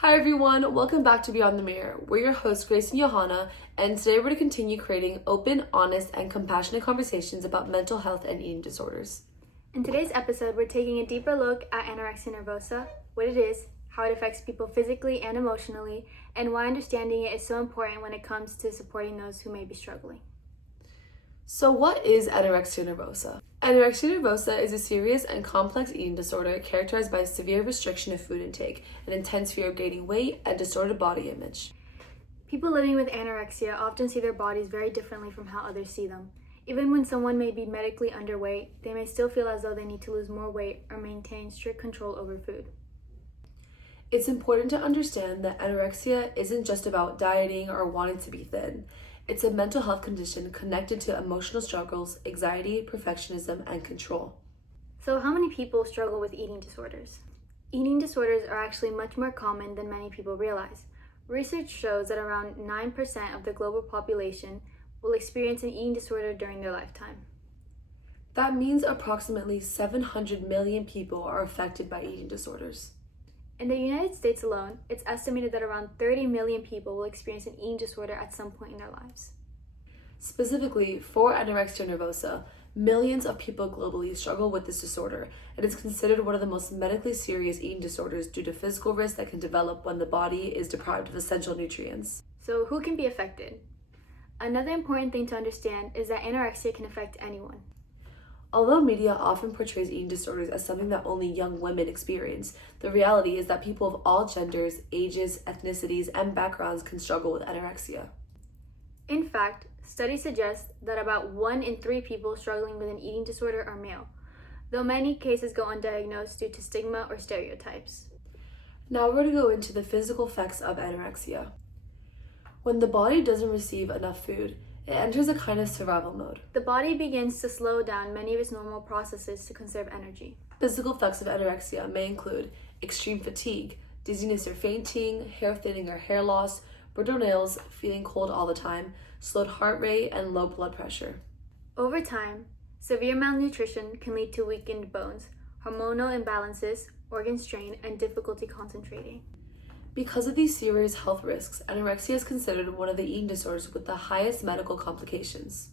Hi everyone, welcome back to Beyond the Mirror. We're your hosts, Grace and Yohanna, and today we're going to continue creating open, honest, and compassionate conversations about mental health and eating disorders. In today's episode, we're taking a deeper look at anorexia nervosa, what it is, how it affects people physically and emotionally, and why understanding it is so important when it comes to supporting those who may be struggling. So what is anorexia nervosa? Anorexia nervosa is a serious and complex eating disorder characterized by severe restriction of food intake, an intense fear of gaining weight, and distorted body image. People living with anorexia often see their bodies very differently from how others see them. Even when someone may be medically underweight, they may still feel as though they need to lose more weight or maintain strict control over food. It's important to understand that anorexia isn't just about dieting or wanting to be thin. It's a mental health condition connected to emotional struggles, anxiety, perfectionism, and control. So how many people struggle with eating disorders? Eating disorders are actually much more common than many people realize. Research shows that around 9% of the global population will experience an eating disorder during their lifetime. That means approximately 700 million people are affected by eating disorders. In the United States alone, it's estimated that around 30 million people will experience an eating disorder at some point in their lives. Specifically, for anorexia nervosa, millions of people globally struggle with this disorder. It is considered one of the most medically serious eating disorders due to physical risks that can develop when the body is deprived of essential nutrients. So who can be affected? Another important thing to understand is that anorexia can affect anyone. Although media often portrays eating disorders as something that only young women experience, the reality is that people of all genders, ages, ethnicities, and backgrounds can struggle with anorexia. In fact, studies suggest that about 1 in 3 people struggling with an eating disorder are male, though many cases go undiagnosed due to stigma or stereotypes. Now we're going to go into the physical effects of anorexia. When the body doesn't receive enough food, it enters a kind of survival mode. The body begins to slow down many of its normal processes to conserve energy. Physical effects of anorexia may include extreme fatigue, dizziness or fainting, hair thinning or hair loss, brittle nails, feeling cold all the time, slowed heart rate, and low blood pressure. Over time, severe malnutrition can lead to weakened bones, hormonal imbalances, organ strain, and difficulty concentrating. Because of these serious health risks, anorexia is considered one of the eating disorders with the highest medical complications.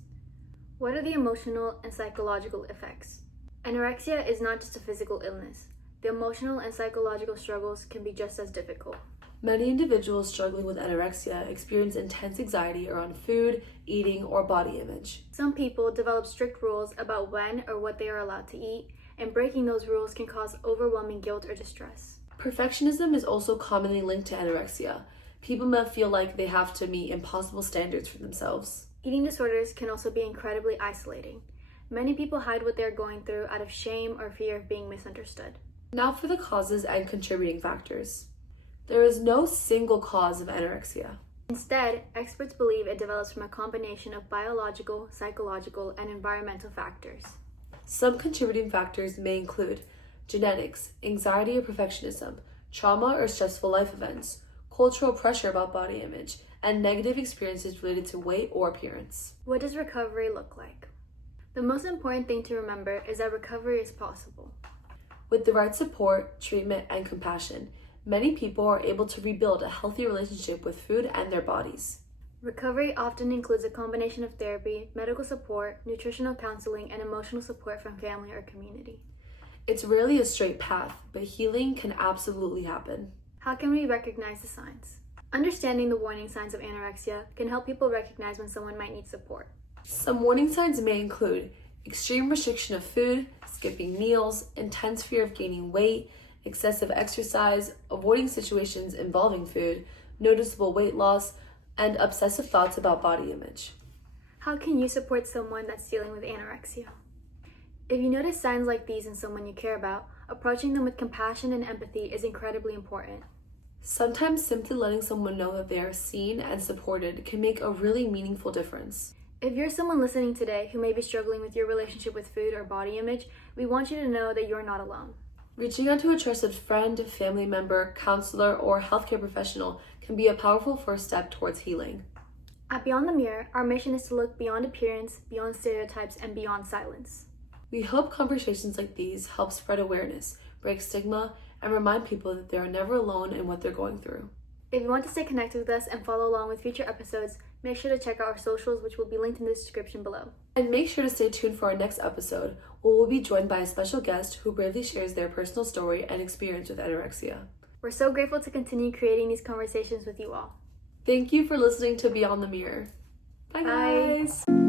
What are the emotional and psychological effects? Anorexia is not just a physical illness. The emotional and psychological struggles can be just as difficult. Many individuals struggling with anorexia experience intense anxiety around food, eating, or body image. Some people develop strict rules about when or what they are allowed to eat, and breaking those rules can cause overwhelming guilt or distress. Perfectionism is also commonly linked to anorexia. People may feel like they have to meet impossible standards for themselves. Eating disorders can also be incredibly isolating. Many people hide what they're going through out of shame or fear of being misunderstood. Now for the causes and contributing factors. There is no single cause of anorexia. Instead, experts believe it develops from a combination of biological, psychological, and environmental factors. Some contributing factors may include genetics, anxiety or perfectionism, trauma or stressful life events, cultural pressure about body image, and negative experiences related to weight or appearance. What does recovery look like? The most important thing to remember is that recovery is possible. With the right support, treatment, and compassion, many people are able to rebuild a healthy relationship with food and their bodies. Recovery often includes a combination of therapy, medical support, nutritional counseling, and emotional support from family or community. It's rarely a straight path, but healing can absolutely happen. How can we recognize the signs? Understanding the warning signs of anorexia can help people recognize when someone might need support. Some warning signs may include extreme restriction of food, skipping meals, intense fear of gaining weight, excessive exercise, avoiding situations involving food, noticeable weight loss, and obsessive thoughts about body image. How can you support someone that's dealing with anorexia? If you notice signs like these in someone you care about, approaching them with compassion and empathy is incredibly important. Sometimes simply letting someone know that they are seen and supported can make a really meaningful difference. If you're someone listening today who may be struggling with your relationship with food or body image, we want you to know that you're not alone. Reaching out to a trusted friend, family member, counselor, or healthcare professional can be a powerful first step towards healing. At Beyond the Mirror, our mission is to look beyond appearance, beyond stereotypes, and beyond silence. We hope conversations like these help spread awareness, break stigma, and remind people that they are never alone in what they're going through. If you want to stay connected with us and follow along with future episodes, make sure to check out our socials, which will be linked in the description below. And make sure to stay tuned for our next episode, where we'll be joined by a special guest who bravely shares their personal story and experience with anorexia. We're so grateful to continue creating these conversations with you all. Thank you for listening to Beyond the Mirror. Bye, guys!